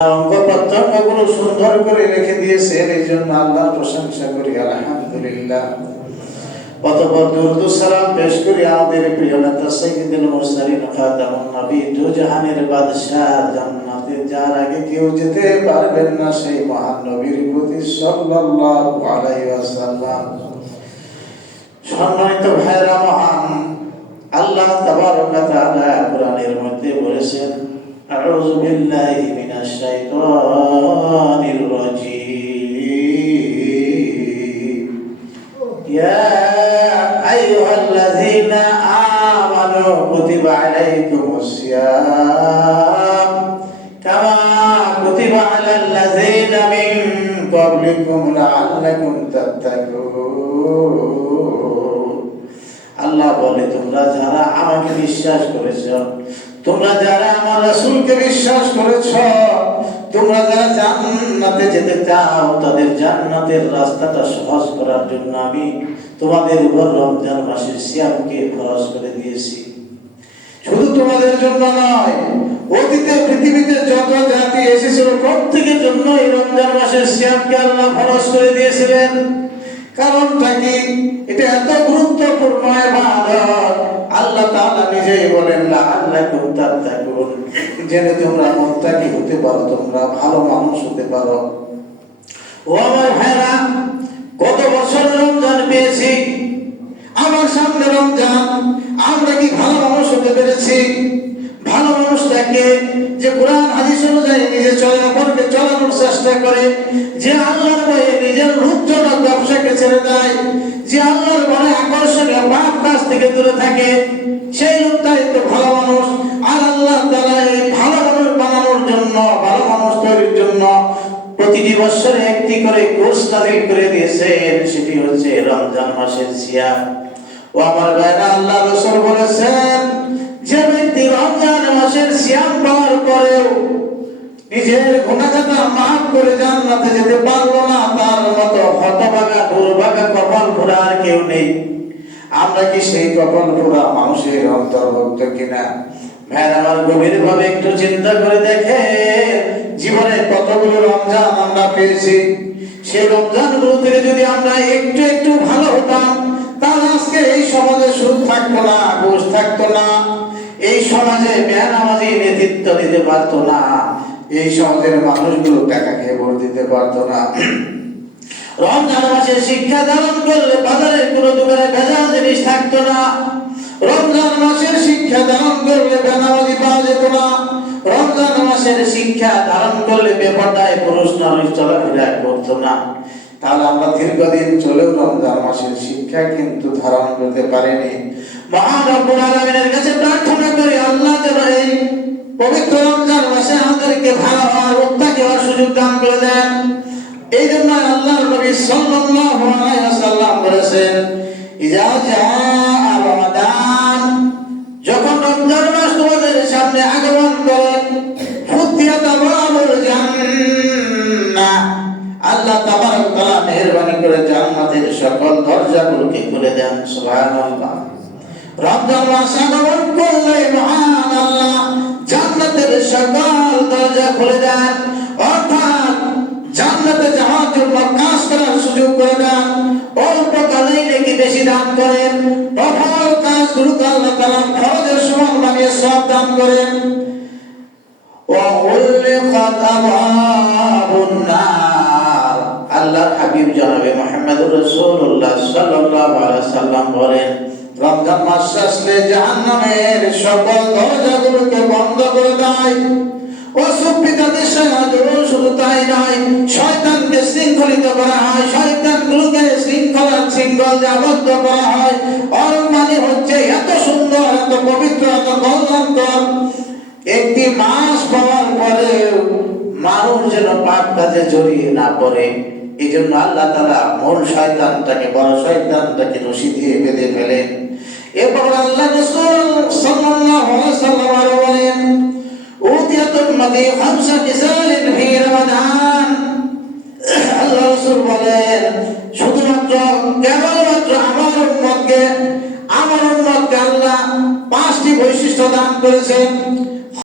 অঙ্গ প্রত্যঙ্গগুলো সুন্দর করে রেখে দিয়েছেন, এই জন্য আল্লাহর প্রশংসা করি আলহামদুলিল্লাহ। অতঃপর দুরূদ সালাম পেশ করি আমাদের প্রিয় নেতা সাইয়্যিদুল মুরসালিন খাতামুন নবী, দু জাহানের বাদশাহ, জান্নাতে যার আগে কেউ যেতে পারবেন না সেই মহান নবীর প্রতি সাল্লাল্লাহু আলাইহি ওয়াসাল্লাম। সম্মানিত ভাইরা, মহান আল্লাহ তাবারক ওয়া তাআলা কোরআনের মধ্যে বলেছেন, আউযু বিল্লাহি মিনাশ শাইতানির রাজীম, ইয়া আইয়ুহাল্লাযীনা আমানু কুতিবা আলাইকুমুস সিয়াম কামা কুতিবা আলাল্লাযীনা মিন ক্বাবলিকুম লাআল্লাকুম তাত্তাকুন। আল্লাহ বলে, তোমরা যারা আমাকে বিশ্বাস করেছো, তোমরা যারা আমার রাসূলকে বিশ্বাস করেছো, তোমরা যারা জান্নাতে যেতে চাও, তাদের জান্নাতের রাস্তাটা সহজ করার জন্য আমি তোমাদের উপর রমজান মাসের সিয়ামকে ফরজ করে দিয়েছি। শুধু তোমাদের জন্য নয়, অতীতে পৃথিবীতে যত জাতি এসেছিল প্রত্যেকের জন্য এই রমজান মাসের সিয়ামকে আল্লাহ ফরজ করে দিয়েছিলেন। কারণটা কি? এটা এত গুরুত্বপূর্ণ ইবাদত। আল্লাহ তাআলা নিজেই বলেন, লাআল্লাকুম তাত্তাকুন, যেন তোমরা মুত্তাকি হতে পারো, তোমরা ভালো মানুষ হতে পারো। ও আমার ভাইরা, কত বছর রমজান পেয়েছি, আমার সামনে রমজান, আমরা কি ভালো মানুষ হতে পেরেছি? ভালো মানুষটাকে যে কোরআন হাদিস অনুযায়ী নিজে চলে, অপরকে চলানোর চেষ্টা করে, যে আল্লাহর ভয়ে নিজের রূপজনক ব্যবসাকে ছেড়ে দেয়, যে আল্লাহর ভয়ে আকর্ষণীয় পাপ কাজ থেকে দূরে থাকে, সেই লোকটাই তো ভালো মানুষ। আর আল্লাহ তাআলা এই ভালো মানুষ বানানোর জন্য, ভালো মানুষ তৈরির জন্য প্রতিটি বছরে একটি করে কোর্স নাযিল করে দিয়েছেন, সেটি হচ্ছে রমজান মাসের সিয়াম। ও আমার ভাইরা, আল্লাহ রাসূল বলেছেন, যে ব্যক্তি রমজান মাসের সিয়াম পাওয়ার পরেও নিজের গুনাহটা মাফ করে জান্নাতে যেতে পারলো না, তার মতো হতভাগা দুর্ভাগা কপাল পোড়া আর কেউ নেই। আমরা কি সেই কপাল পোড়া মানুষের অন্তর্ভুক্ত কিনা? ভাইরা আমার, গভীরভাবে একটু চিন্তা করে দেখে, জীবনে কতগুলো রমজান আমরা পেয়েছি। সেই রমজানগুলো থেকে যদি আমরা একটু একটু ভালো হতাম, তাহলে আজকে এই সমাজে সুদ থাকতো না, ঘুষ থাকতো না, এই সমাজে বেনামাজি নেতৃত্ব দিতে পারতো না, এই সমাজের মানুষগুলো টাকা খেয়ে ভোট দিতে পারতো না। রমজান মাসে শিক্ষা ধারণ করলে বাজারে কোনো দোকানে ভেজাল জিনিস থাকতো না। রমজান মাসের শিক্ষা ধারণ করলে বেনামাজি পাওয়া যেত না। রমজান মাসের শিক্ষা ধারণ করলে বেপরদায় পুরুষ নারী চলাফেরা করতো না। তাহলে আমরা দীর্ঘদিন চলেও রমজান মাসের শিক্ষা কিন্তু ধারণ করতে পারিনি। মহান রব্বুল আলামিনের কাছে প্রার্থনা করি, আল্লাহ যেন এই পবিত্র রমজান মাসে আমাদেরকে ভালো হওয়ার, মুত্তাকি হওয়ার সুযোগ দান করে দেন। এই জন্য আল্লাহর নবী সাল্লাল্লাহু আলাইহি ওয়াসাল্লাম বলেছেন, ইজা জাআ রমাদান, যখন রমজান মাস তোমাদের সামনে আগমন করে, ফুতিহাত আবওয়াবুল জান্নাহ, আল্লাহ তাবারক ওয়া তাআলা মেহেরবানি করে জান্নাতের সকল দরজাগুলোকে খুলে দেন। সুবহানাল্লাহ। রমজান মাস আগমন করলে মহান আল্লাহ জান্নাতের সকল দরজা খুলে দেন, অর্থাৎ জান্নাতে যাওয়ার জন্য কাজ করার সুযোগ করে দেন। অল্প কালেই নাকি বেশি দান করেন, সফল কাজগুলোকে আল্লাহ তাআলা ফরজের সমান বানিয়ে সওয়াব দান করেন। ওয়া উলকাত আবওয়াবুন নার, আল্লাহর হাবিব জনাবে মুহাম্মদুর রাসূলুল্লাহ সাল্লাল্লাহু আলাইহি ওয়াসাল্লাম বলেন, রমজান মাস আসলে জাহান্নামের সকল দরজাগুলোকে বন্ধ করে দেয়। অসুবিধাদের সাহায্য শুধু তাই নয়, শয়তানকে শৃঙ্খলিত করা হয়, শয়তানগুলোকে শৃঙ্খল আবদ্ধ করা হয়। আর মানে হচ্ছে এত সুন্দর, এত পবিত্র, এত কল্যাণকর একটি মাস পাওয়ার পরে মানুষ যেন পাপ কাজে জড়িয়ে না পড়ে, এই জন্য আল্লাহ তাআলা মূল শয়তানটাকে, বড় শয়তানটাকে রশি দিয়ে বেঁধে ফেলেন। এরপর আল্লাহ রাসূল সাল্লাল্লাহু আলাইহি ওয়াসাল্লাম আরো বলেন, উতিয়াত উম্মতি খামসা কিসালিন ফি রমাদান, আল্লাহ রাসূল বলেন, শুধুমাত্র কেবলমাত্র আমার উম্মতকে আল্লাহ 5টি বৈশিষ্ট্য দান করেছেন।